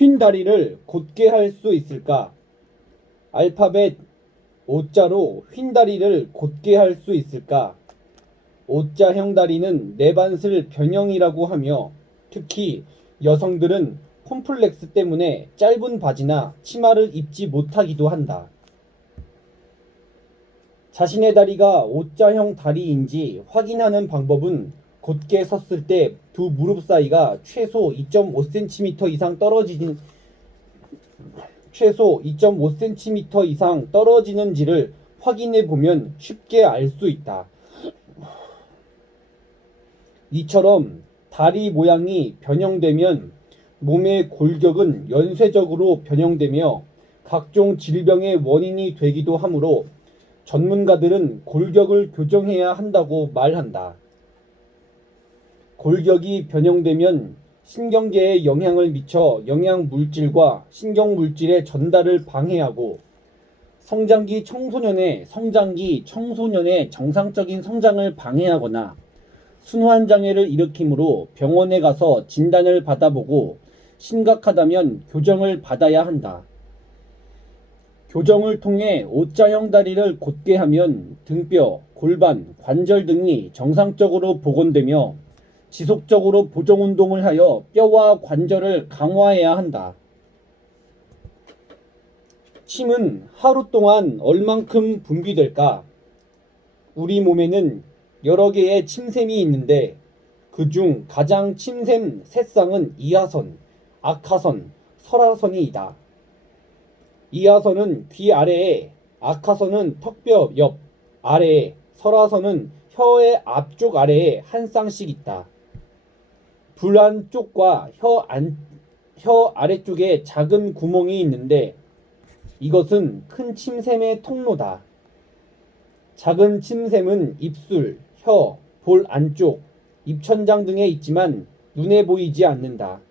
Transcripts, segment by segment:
휜 다리를 곧게 할 수 있을까? 알파벳 O자로 휜 다리를 곧게 할 수 있을까? O자형 다리는 내반슬 변형이라고 하며 특히 여성들은 콤플렉스 때문에 짧은 바지나 치마를 입지 못하기도 한다. 자신의 다리가 O자형 다리인지 확인하는 방법은 곧게 섰을 때 두 무릎 사이가 최소 2.5cm 이상 떨어지는지를 확인해 보면 쉽게 알 수 있다. 이처럼 다리 모양이 변형되면 몸의 골격은 연쇄적으로 변형되며 각종 질병의 원인이 되기도 하므로 전문가들은 골격을 교정해야 한다고 말한다. 골격이 변형되면 신경계에 영향을 미쳐 영양물질과 신경물질의 전달을 방해하고 성장기 청소년의 정상적인 성장을 방해하거나 순환장애를 일으키므로 병원에 가서 진단을 받아보고 심각하다면 교정을 받아야 한다. 교정을 통해 O자형 다리를 곧게 하면 등뼈, 골반, 관절 등이 정상적으로 복원되며 지속적으로 보정운동을 하여 뼈와 관절을 강화해야 한다. 침은 하루 동안 얼만큼 분비될까? 우리 몸에는 여러 개의 침샘이 있는데 그중 가장 침샘 새쌍은 이하선, 악하선, 설하선이다. 이하선은 귀 아래에, 악하선은 턱뼈 옆 아래에, 설하선은 혀의 앞쪽 아래에 한 쌍씩 있다. 불 안쪽과 혀 아래쪽에 작은 구멍이 있는데 이것은 큰 침샘의 통로다. 작은 침샘은 입술, 혀, 볼 안쪽, 입천장 등에 있지만 눈에 보이지 않는다.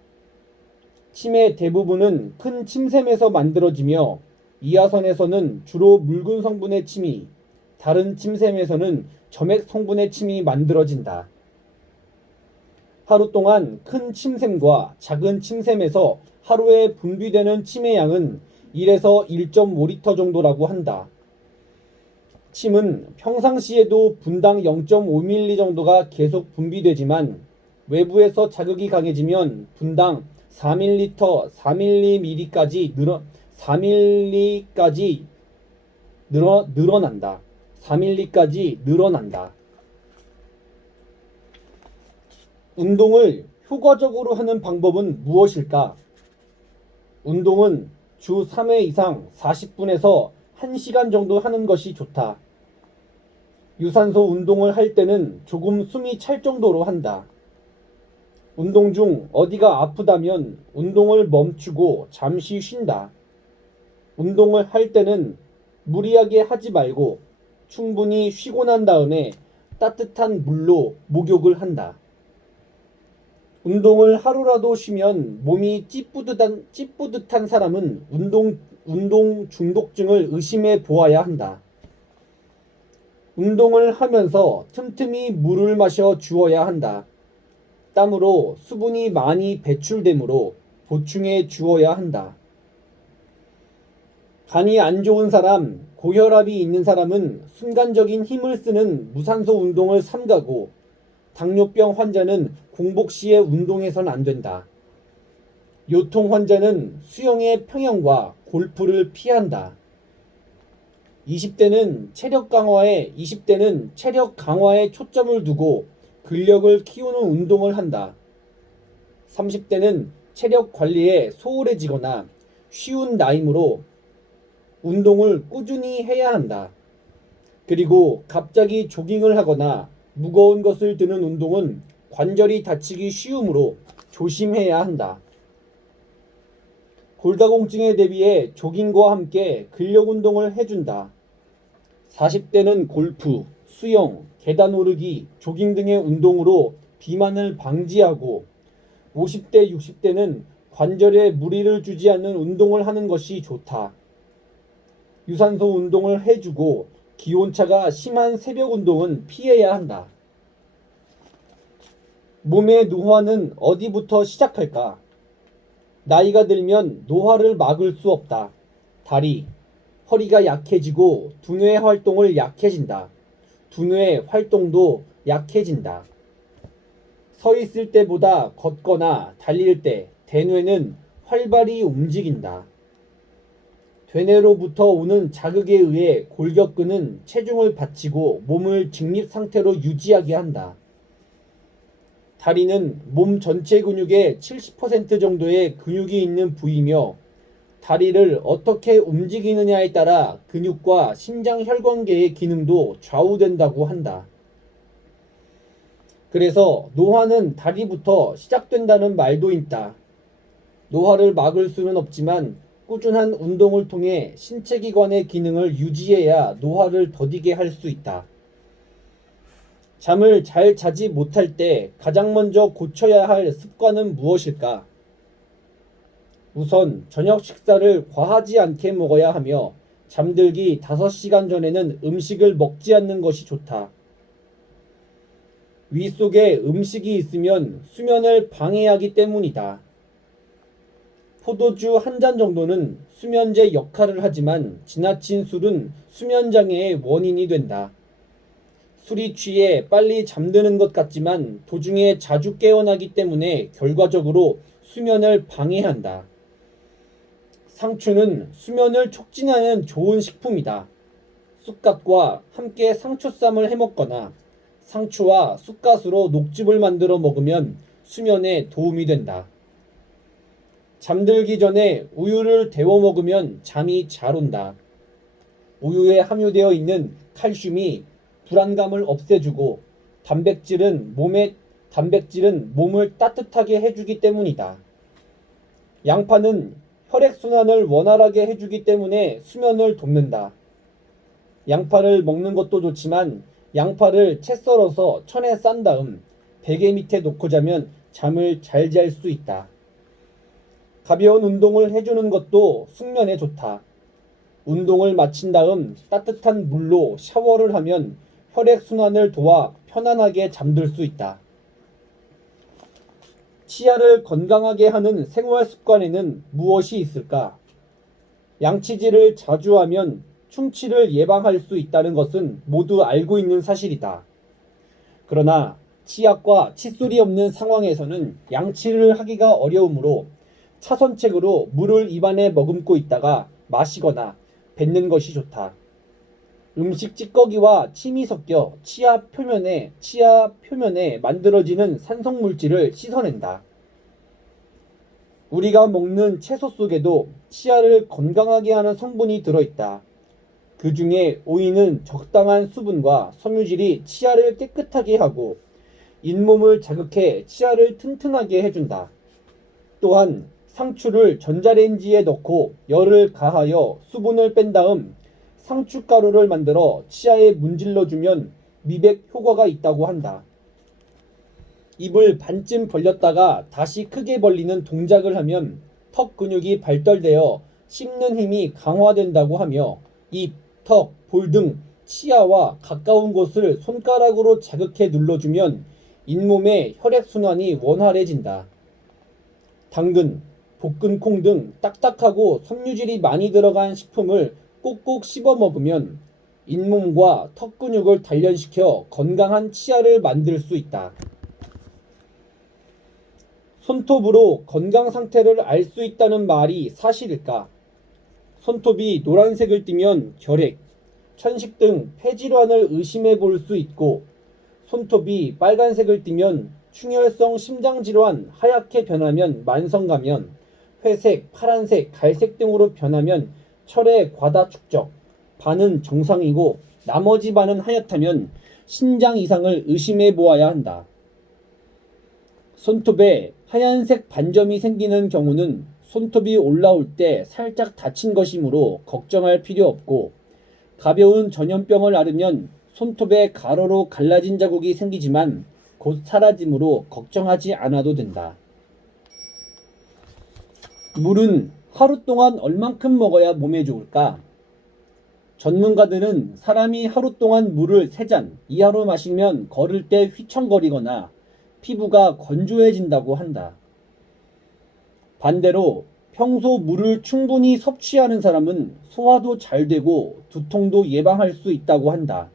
침의 대부분은 큰 침샘에서 만들어지며 이하선에서는 주로 묽은 성분의 침이, 다른 침샘에서는 점액 성분의 침이 만들어진다. 하루 동안 큰 침샘과 작은 침샘에서 하루에 분비되는 침의 양은 1에서 1.5리터 정도라고 한다. 침은 평상시에도 분당 0.5ml 정도가 계속 분비되지만 외부에서 자극이 강해지면 분당 4ml까지 늘어난다. 4ml까지 늘어난다. 운동을 효과적으로 하는 방법은 무엇일까? 운동은 주 3회 이상 40분에서 1시간 정도 하는 것이 좋다. 유산소 운동을 할 때는 조금 숨이 찰 정도로 한다. 운동 중 어디가 아프다면 운동을 멈추고 잠시 쉰다. 운동을 할 때는 무리하게 하지 말고 충분히 쉬고 난 다음에 따뜻한 물로 목욕을 한다. 운동을 하루라도 쉬면 몸이 찌뿌듯한 사람은 운동 중독증을 의심해 보아야 한다. 운동을 하면서 틈틈이 물을 마셔 주어야 한다. 땀으로 수분이 많이 배출되므로 보충해 주어야 한다. 간이 안 좋은 사람, 고혈압이 있는 사람은 순간적인 힘을 쓰는 무산소 운동을 삼가고 당뇨병 환자는 공복 시에 운동해선 안 된다. 요통 환자는 수영의 평형과 골프를 피한다. 20대는 체력 강화에 초점을 두고 근력을 키우는 운동을 한다. 30대는 체력 관리에 소홀해지거나 쉬운 나이므로 운동을 꾸준히 해야 한다. 그리고 갑자기 조깅을 하거나 무거운 것을 드는 운동은 관절이 다치기 쉬우므로 조심해야 한다. 골다공증에 대비해 조깅과 함께 근력 운동을 해준다. 40대는 골프, 수영, 계단 오르기, 조깅 등의 운동으로 비만을 방지하고 50대, 60대는 관절에 무리를 주지 않는 운동을 하는 것이 좋다. 유산소 운동을 해주고 기온차가 심한 새벽 운동은 피해야 한다. 몸의 노화는 어디부터 시작할까? 나이가 들면 노화를 막을 수 없다. 다리, 허리가 약해지고 두뇌 활동을 약해진다. 두뇌 활동도 약해진다. 서 있을 때보다 걷거나 달릴 때 대뇌는 활발히 움직인다. 되뇌로부터 오는 자극에 의해 골격근은 체중을 받치고 몸을 직립 상태로 유지하게 한다. 다리는 몸 전체 근육의 70% 정도의 근육이 있는 부위며 다리를 어떻게 움직이느냐에 따라 근육과 심장 혈관계의 기능도 좌우된다고 한다. 그래서 노화는 다리부터 시작된다는 말도 있다. 노화를 막을 수는 없지만 꾸준한 운동을 통해 신체 기관의 기능을 유지해야 노화를 더디게 할 수 있다. 잠을 잘 자지 못할 때 가장 먼저 고쳐야 할 습관은 무엇일까? 우선 저녁 식사를 과하지 않게 먹어야 하며 잠들기 5시간 전에는 음식을 먹지 않는 것이 좋다. 위 속에 음식이 있으면 수면을 방해하기 때문이다. 포도주 한 잔 정도는 수면제 역할을 하지만 지나친 술은 수면장애의 원인이 된다. 술이 취해 빨리 잠드는 것 같지만 도중에 자주 깨어나기 때문에 결과적으로 수면을 방해한다. 상추는 수면을 촉진하는 좋은 식품이다. 쑥갓과 함께 상추쌈을 해먹거나 상추와 쑥갓으로 녹즙을 만들어 먹으면 수면에 도움이 된다. 잠들기 전에 우유를 데워 먹으면 잠이 잘 온다. 우유에 함유되어 있는 칼슘이 불안감을 없애주고 단백질은 몸을 따뜻하게 해주기 때문이다. 양파는 혈액순환을 원활하게 해주기 때문에 수면을 돕는다. 양파를 먹는 것도 좋지만 양파를 채 썰어서 천에 싼 다음 베개 밑에 놓고 자면 잠을 잘 잘 수 있다. 가벼운 운동을 해주는 것도 숙면에 좋다. 운동을 마친 다음 따뜻한 물로 샤워를 하면 혈액순환을 도와 편안하게 잠들 수 있다. 치아를 건강하게 하는 생활 습관에는 무엇이 있을까? 양치질을 자주 하면 충치를 예방할 수 있다는 것은 모두 알고 있는 사실이다. 그러나 치약과 칫솔이 없는 상황에서는 양치를 하기가 어려우므로 차선책으로 물을 입안에 머금고 있다가 마시거나 뱉는 것이 좋다. 음식 찌꺼기와 침이 섞여 치아 표면에 만들어지는 산성 물질을 씻어낸다. 우리가 먹는 채소 속에도 치아를 건강하게 하는 성분이 들어있다. 그 중에 오이는 적당한 수분과 섬유질이 치아를 깨끗하게 하고 잇몸을 자극해 치아를 튼튼하게 해준다. 또한 상추를 전자레인지에 넣고 열을 가하여 수분을 뺀 다음 상추가루를 만들어 치아에 문질러주면 미백 효과가 있다고 한다. 입을 반쯤 벌렸다가 다시 크게 벌리는 동작을 하면 턱 근육이 발달되어 씹는 힘이 강화된다고 하며 입, 턱, 볼 등 치아와 가까운 곳을 손가락으로 자극해 눌러주면 잇몸의 혈액순환이 원활해진다. 당근, 볶은 콩 등 딱딱하고 섬유질이 많이 들어간 식품을 꼭꼭 씹어 먹으면 잇몸과 턱 근육을 단련시켜 건강한 치아를 만들 수 있다. 손톱으로 건강 상태를 알 수 있다는 말이 사실일까? 손톱이 노란색을 띠면 결핵, 천식 등 폐질환을 의심해 볼 수 있고 손톱이 빨간색을 띠면 충혈성 심장질환 하얗게 변하면 만성감염, 회색, 파란색, 갈색 등으로 변하면 철의 과다 축적, 반은 정상이고 나머지 반은 하얗다면 신장 이상을 의심해 보아야 한다. 손톱에 하얀색 반점이 생기는 경우는 손톱이 올라올 때 살짝 다친 것이므로 걱정할 필요 없고 가벼운 전염병을 앓으면 손톱에 가로로 갈라진 자국이 생기지만 곧 사라지므로 걱정하지 않아도 된다. 물은 하루 동안 얼만큼 먹어야 몸에 좋을까? 전문가들은 사람이 하루 동안 물을 3잔 이하로 마시면 걸을 때 휘청거리거나 피부가 건조해진다고 한다. 반대로 평소 물을 충분히 섭취하는 사람은 소화도 잘 되고 두통도 예방할 수 있다고 한다.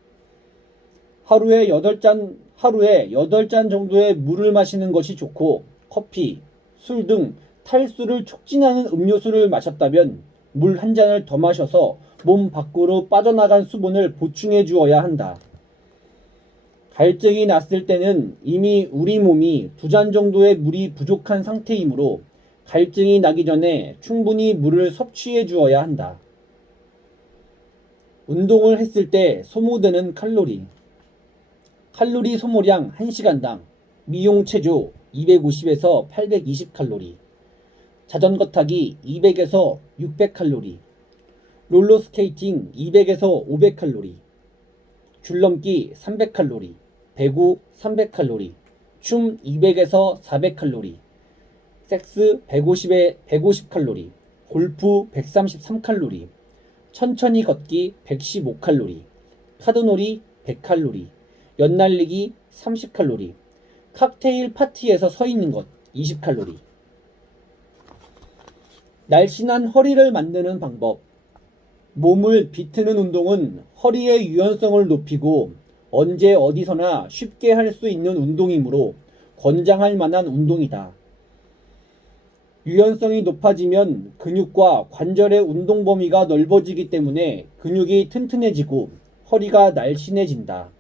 하루에 8잔 정도의 물을 마시는 것이 좋고 커피, 술 등 탈수를 촉진하는 음료수를 마셨다면 물 한 잔을 더 마셔서 몸 밖으로 빠져나간 수분을 보충해 주어야 한다. 갈증이 났을 때는 이미 우리 몸이 2잔 정도의 물이 부족한 상태이므로 갈증이 나기 전에 충분히 물을 섭취해 주어야 한다. 운동을 했을 때 소모되는 칼로리. 칼로리 소모량 1시간당 미용 체조 250에서 820칼로리, 자전거 타기 200에서 600칼로리, 롤러스케이팅 200에서 500칼로리, 줄넘기 300칼로리, 배구 300칼로리, 춤 200에서 400칼로리, 섹스 150칼로리, 골프 133칼로리, 천천히 걷기 115칼로리, 카드놀이 100칼로리, 연날리기 30칼로리, 칵테일 파티에서 서 있는 것 20칼로리. 날씬한 허리를 만드는 방법. 몸을 비트는 운동은 허리의 유연성을 높이고 언제 어디서나 쉽게 할 수 있는 운동이므로 권장할 만한 운동이다. 유연성이 높아지면 근육과 관절의 운동 범위가 넓어지기 때문에 근육이 튼튼해지고 허리가 날씬해진다.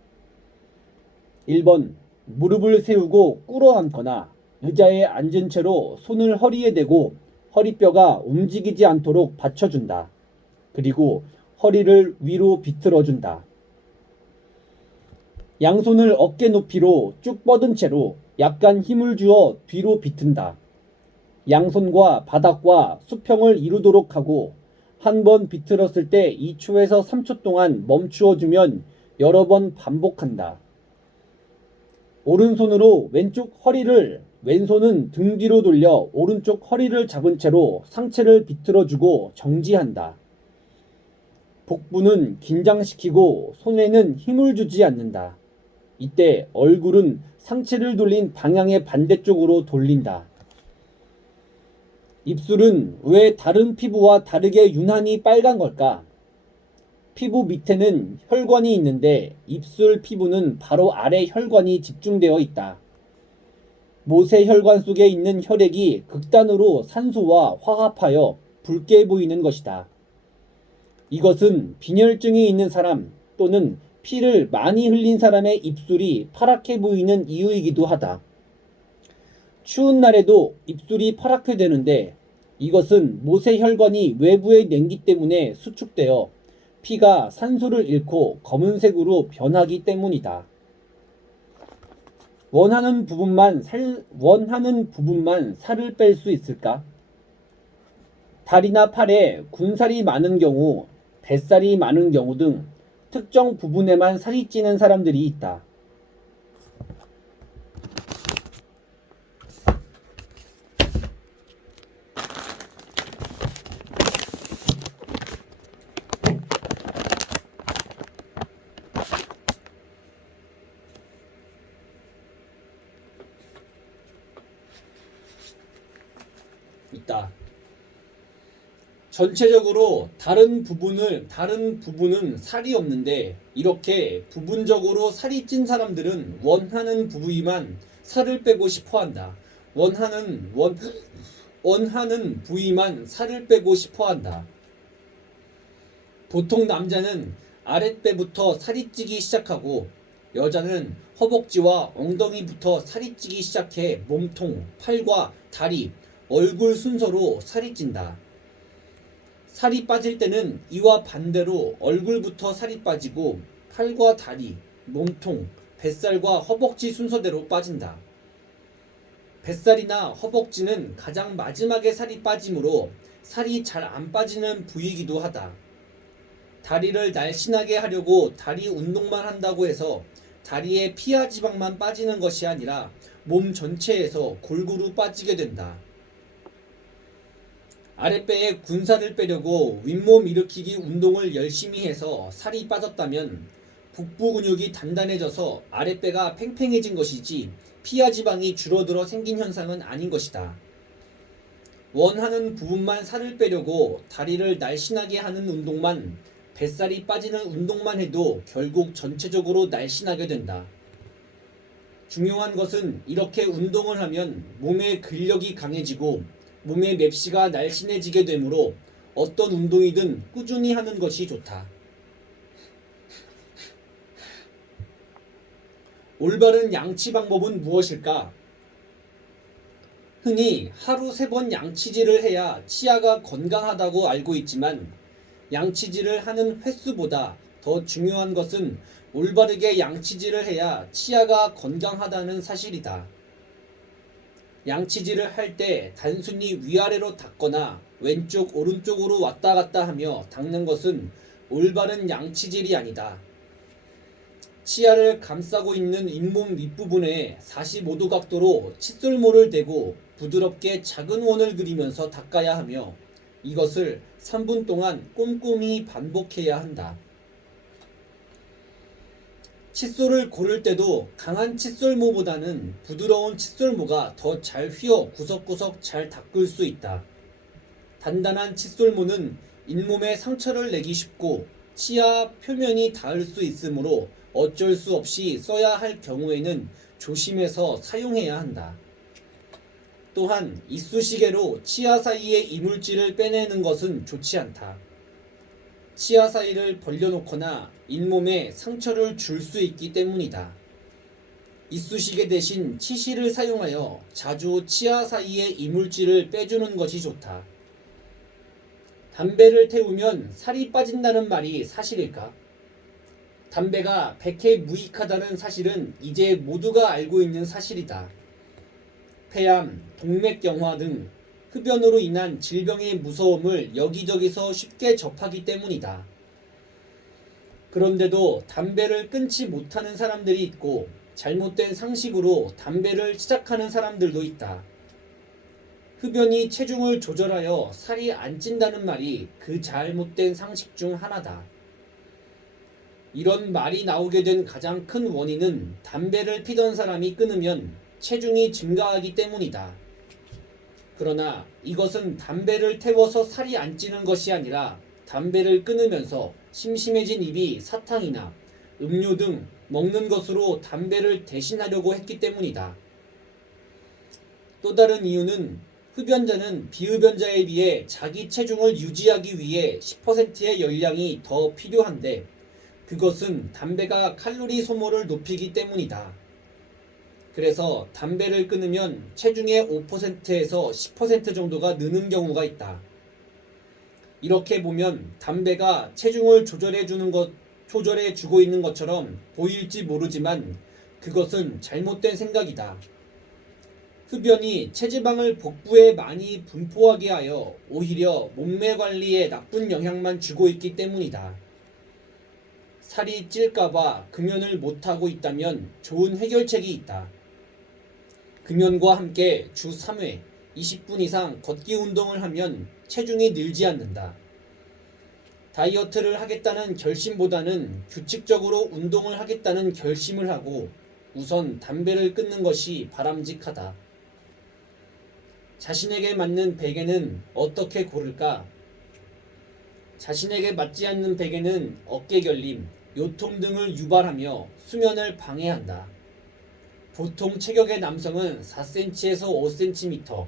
1번. 무릎을 세우고 꿇어 앉거나 의자에 앉은 채로 손을 허리에 대고 허리뼈가 움직이지 않도록 받쳐준다. 그리고 허리를 위로 비틀어준다. 양손을 어깨 높이로 쭉 뻗은 채로 약간 힘을 주어 뒤로 비튼다. 양손과 바닥과 수평을 이루도록 하고 한 번 비틀었을 때 2초에서 3초 동안 멈추어 주면 여러 번 반복한다. 오른손으로 왼쪽 허리를, 왼손은 등 뒤로 돌려 오른쪽 허리를 잡은 채로 상체를 비틀어주고 정지한다. 복부는 긴장시키고 손에는 힘을 주지 않는다. 이때 얼굴은 상체를 돌린 방향의 반대쪽으로 돌린다. 입술은 왜 다른 피부와 다르게 유난히 빨간 걸까? 피부 밑에는 혈관이 있는데 입술 피부는 바로 아래 혈관이 집중되어 있다. 모세혈관 속에 있는 혈액이 극단으로 산소와 화합하여 붉게 보이는 것이다. 이것은 빈혈증이 있는 사람 또는 피를 많이 흘린 사람의 입술이 파랗게 보이는 이유이기도 하다. 추운 날에도 입술이 파랗게 되는데 이것은 모세혈관이 외부에 냉기 때문에 수축되어 피가 산소를 잃고 검은색으로 변하기 때문이다. 원하는 부분만 살을 뺄 수 있을까? 다리나 팔에 군살이 많은 경우, 뱃살이 많은 경우 등 특정 부분에만 살이 찌는 사람들이 있다. 전체적으로 다른 부분은 살이 없는데 이렇게 부분적으로 살이 찐 사람들은 원하는 부위만 살을 빼고 싶어 한다. 원하는 부위만 살을 빼고 싶어 한다. 보통 남자는 아랫배부터 살이 찌기 시작하고 여자는 허벅지와 엉덩이부터 살이 찌기 시작해 몸통, 팔과 다리, 얼굴 순서로 살이 찐다. 살이 빠질 때는 이와 반대로 얼굴부터 살이 빠지고 팔과 다리, 몸통, 뱃살과 허벅지 순서대로 빠진다. 뱃살이나 허벅지는 가장 마지막에 살이 빠지므로 살이 잘 안 빠지는 부위이기도 하다. 다리를 날씬하게 하려고 다리 운동만 한다고 해서 다리에 피하 지방만 빠지는 것이 아니라 몸 전체에서 골고루 빠지게 된다. 아랫배에 군살을 빼려고 윗몸 일으키기 운동을 열심히 해서 살이 빠졌다면 복부 근육이 단단해져서 아랫배가 팽팽해진 것이지 피하 지방이 줄어들어 생긴 현상은 아닌 것이다. 원하는 부분만 살을 빼려고 다리를 날씬하게 하는 운동만, 뱃살이 빠지는 운동만 해도 결국 전체적으로 날씬하게 된다. 중요한 것은 이렇게 운동을 하면 몸의 근력이 강해지고 몸의 맵시가 날씬해지게 되므로 어떤 운동이든 꾸준히 하는 것이 좋다. 올바른 양치 방법은 무엇일까? 흔히 하루 3번 양치질을 해야 치아가 건강하다고 알고 있지만 양치질을 하는 횟수보다 더 중요한 것은 올바르게 양치질을 해야 치아가 건강하다는 사실이다. 양치질을 할 때 단순히 위아래로 닦거나 왼쪽 오른쪽으로 왔다 갔다 하며 닦는 것은 올바른 양치질이 아니다. 치아를 감싸고 있는 잇몸 윗부분에 45도 각도로 칫솔모를 대고 부드럽게 작은 원을 그리면서 닦아야 하며 이것을 3분 동안 꼼꼼히 반복해야 한다. 칫솔을 고를 때도 강한 칫솔모보다는 부드러운 칫솔모가 더 잘 휘어 구석구석 잘 닦을 수 있다. 단단한 칫솔모는 잇몸에 상처를 내기 쉽고 치아 표면이 닿을 수 있으므로 어쩔 수 없이 써야 할 경우에는 조심해서 사용해야 한다. 또한 이쑤시개로 치아 사이의 이물질을 빼내는 것은 좋지 않다. 치아 사이를 벌려놓거나 잇몸에 상처를 줄 수 있기 때문이다. 이쑤시개 대신 치실을 사용하여 자주 치아 사이의 이물질을 빼주는 것이 좋다. 담배를 태우면 살이 빠진다는 말이 사실일까? 담배가 백해 무익하다는 사실은 이제 모두가 알고 있는 사실이다. 폐암, 동맥경화 등 흡연으로 인한 질병의 무서움을 여기저기서 쉽게 접하기 때문이다. 그런데도 담배를 끊지 못하는 사람들이 있고 잘못된 상식으로 담배를 시작하는 사람들도 있다. 흡연이 체중을 조절하여 살이 안 찐다는 말이 그 잘못된 상식 중 하나다. 이런 말이 나오게 된 가장 큰 원인은 담배를 피던 사람이 끊으면 체중이 증가하기 때문이다. 그러나 이것은 담배를 태워서 살이 안 찌는 것이 아니라 담배를 끊으면서 심심해진 입이 사탕이나 음료 등 먹는 것으로 담배를 대신하려고 했기 때문이다. 또 다른 이유는 흡연자는 비흡연자에 비해 자기 체중을 유지하기 위해 10%의 열량이 더 필요한데 그것은 담배가 칼로리 소모를 높이기 때문이다. 그래서 담배를 끊으면 체중의 5%에서 10% 정도가 느는 경우가 있다. 이렇게 보면 담배가 체중을 조절해 주고 있는 것처럼 보일지 모르지만 그것은 잘못된 생각이다. 흡연이 체지방을 복부에 많이 분포하게 하여 오히려 몸매 관리에 나쁜 영향만 주고 있기 때문이다. 살이 찔까봐 금연을 못하고 있다면 좋은 해결책이 있다. 금연과 함께 주 3회 20분 이상 걷기 운동을 하면 체중이 늘지 않는다. 다이어트를 하겠다는 결심보다는 규칙적으로 운동을 하겠다는 결심을 하고 우선 담배를 끊는 것이 바람직하다. 자신에게 맞는 베개는 어떻게 고를까? 자신에게 맞지 않는 베개는 어깨 결림, 요통 등을 유발하며 수면을 방해한다. 보통 체격의 남성은 4cm에서 5cm,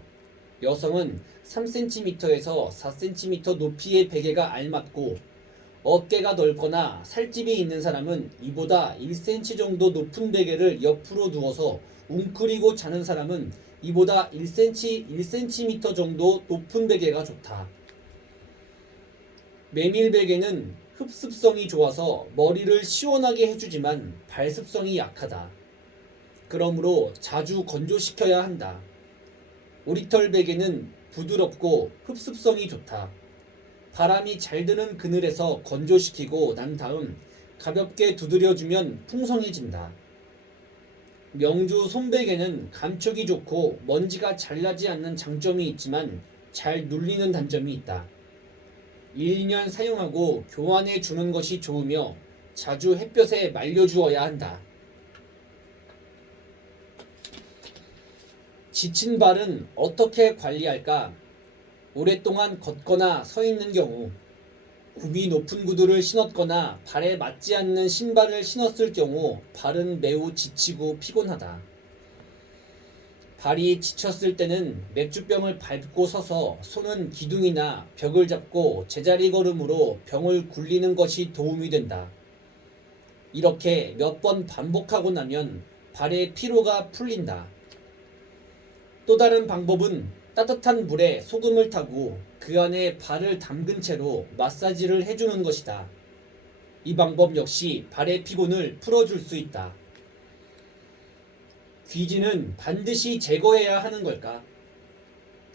여성은 3cm에서 4cm 높이의 베개가 알맞고 어깨가 넓거나 살집이 있는 사람은 이보다 1cm 정도 높은 베개를 옆으로 누워서 웅크리고 자는 사람은 이보다 1cm 정도 높은 베개가 좋다. 메밀 베개는 흡습성이 좋아서 머리를 시원하게 해주지만 발습성이 약하다. 그러므로 자주 건조시켜야 한다. 오리털 베개는 부드럽고 흡습성이 좋다. 바람이 잘 드는 그늘에서 건조시키고 난 다음 가볍게 두드려주면 풍성해진다. 명주 솜베개는 감촉이 좋고 먼지가 잘 나지 않는 장점이 있지만 잘 눌리는 단점이 있다. 1, 2년 사용하고 교환해 주는 것이 좋으며 자주 햇볕에 말려주어야 한다. 지친 발은 어떻게 관리할까? 오랫동안 걷거나 서 있는 경우, 굽이 높은 구두를 신었거나 발에 맞지 않는 신발을 신었을 경우 발은 매우 지치고 피곤하다. 발이 지쳤을 때는 맥주병을 밟고 서서 손은 기둥이나 벽을 잡고 제자리 걸음으로 병을 굴리는 것이 도움이 된다. 이렇게 몇 번 반복하고 나면 발의 피로가 풀린다. 또 다른 방법은 따뜻한 물에 소금을 타고 그 안에 발을 담근 채로 마사지를 해주는 것이다. 이 방법 역시 발의 피곤을 풀어줄 수 있다. 귀지는 반드시 제거해야 하는 걸까?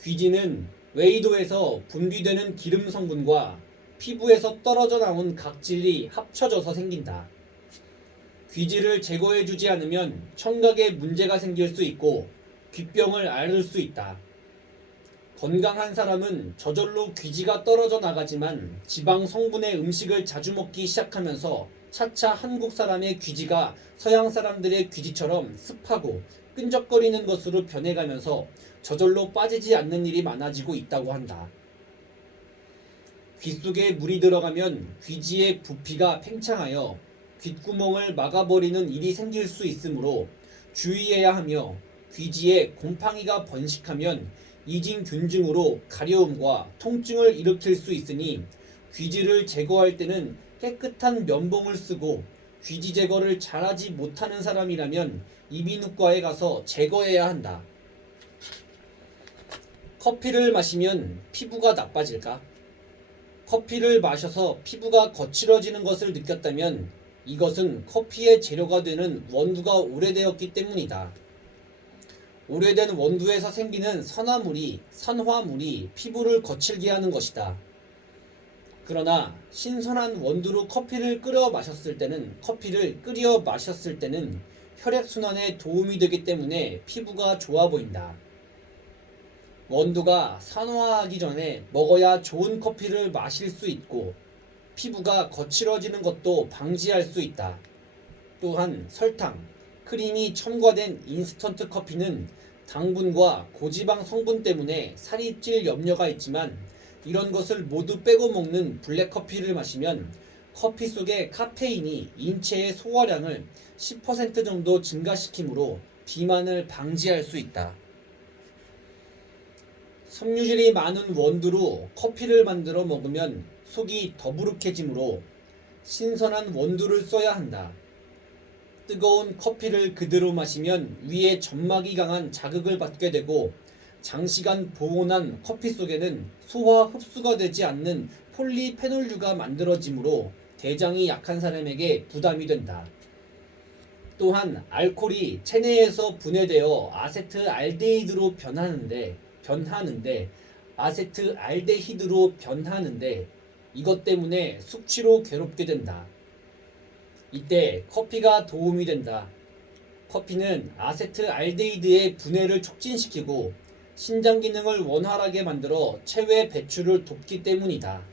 귀지는 외이도에서 분비되는 기름 성분과 피부에서 떨어져 나온 각질이 합쳐져서 생긴다. 귀지를 제거해주지 않으면 청각에 문제가 생길 수 있고 귀병을 앓을 수 있다. 건강한 사람은 저절로 귀지가 떨어져 나가지만 지방 성분의 음식을 자주 먹기 시작하면서 차차 한국 사람의 귀지가 서양 사람들의 귀지처럼 습하고 끈적거리는 것으로 변해가면서 저절로 빠지지 않는 일이 많아지고 있다고 한다. 귀 속에 물이 들어가면 귀지의 부피가 팽창하여 귓구멍을 막아버리는 일이 생길 수 있으므로 주의해야 하며, 귀지에 곰팡이가 번식하면 이진균증으로 가려움과 통증을 일으킬 수 있으니 귀지를 제거할 때는 깨끗한 면봉을 쓰고, 귀지 제거를 잘하지 못하는 사람이라면 이비인후과에 가서 제거해야 한다. 커피를 마시면 피부가 나빠질까? 커피를 마셔서 피부가 거칠어지는 것을 느꼈다면 이것은 커피의 재료가 되는 원두가 오래되었기 때문이다. 오래된 원두에서 생기는 산화물이 피부를 거칠게 하는 것이다. 그러나 신선한 원두로 커피를 끓여 마셨을 때는 혈액순환에 도움이 되기 때문에 피부가 좋아 보인다. 원두가 산화하기 전에 먹어야 좋은 커피를 마실 수 있고 피부가 거칠어지는 것도 방지할 수 있다. 또한 설탕, 크림이 첨가된 인스턴트 커피는 당분과 고지방 성분 때문에 살이 찔 염려가 있지만, 이런 것을 모두 빼고 먹는 블랙커피를 마시면 커피 속의 카페인이 인체의 소화량을 10% 정도 증가시키므로 비만을 방지할 수 있다. 섬유질이 많은 원두로 커피를 만들어 먹으면 속이 더부룩해지므로 신선한 원두를 써야 한다. 뜨거운 커피를 그대로 마시면 위에 점막이 강한 자극을 받게 되고, 장시간 보온한 커피 속에는 소화 흡수가 되지 않는 폴리페놀류가 만들어지므로 대장이 약한 사람에게 부담이 된다. 또한 알코올이 체내에서 분해되어 아세트알데히드로 변하는데 이것 때문에 숙취로 괴롭게 된다. 이때 커피가 도움이 된다. 커피는 아세트알데히드의 분해를 촉진시키고 신장 기능을 원활하게 만들어 체외 배출을 돕기 때문이다.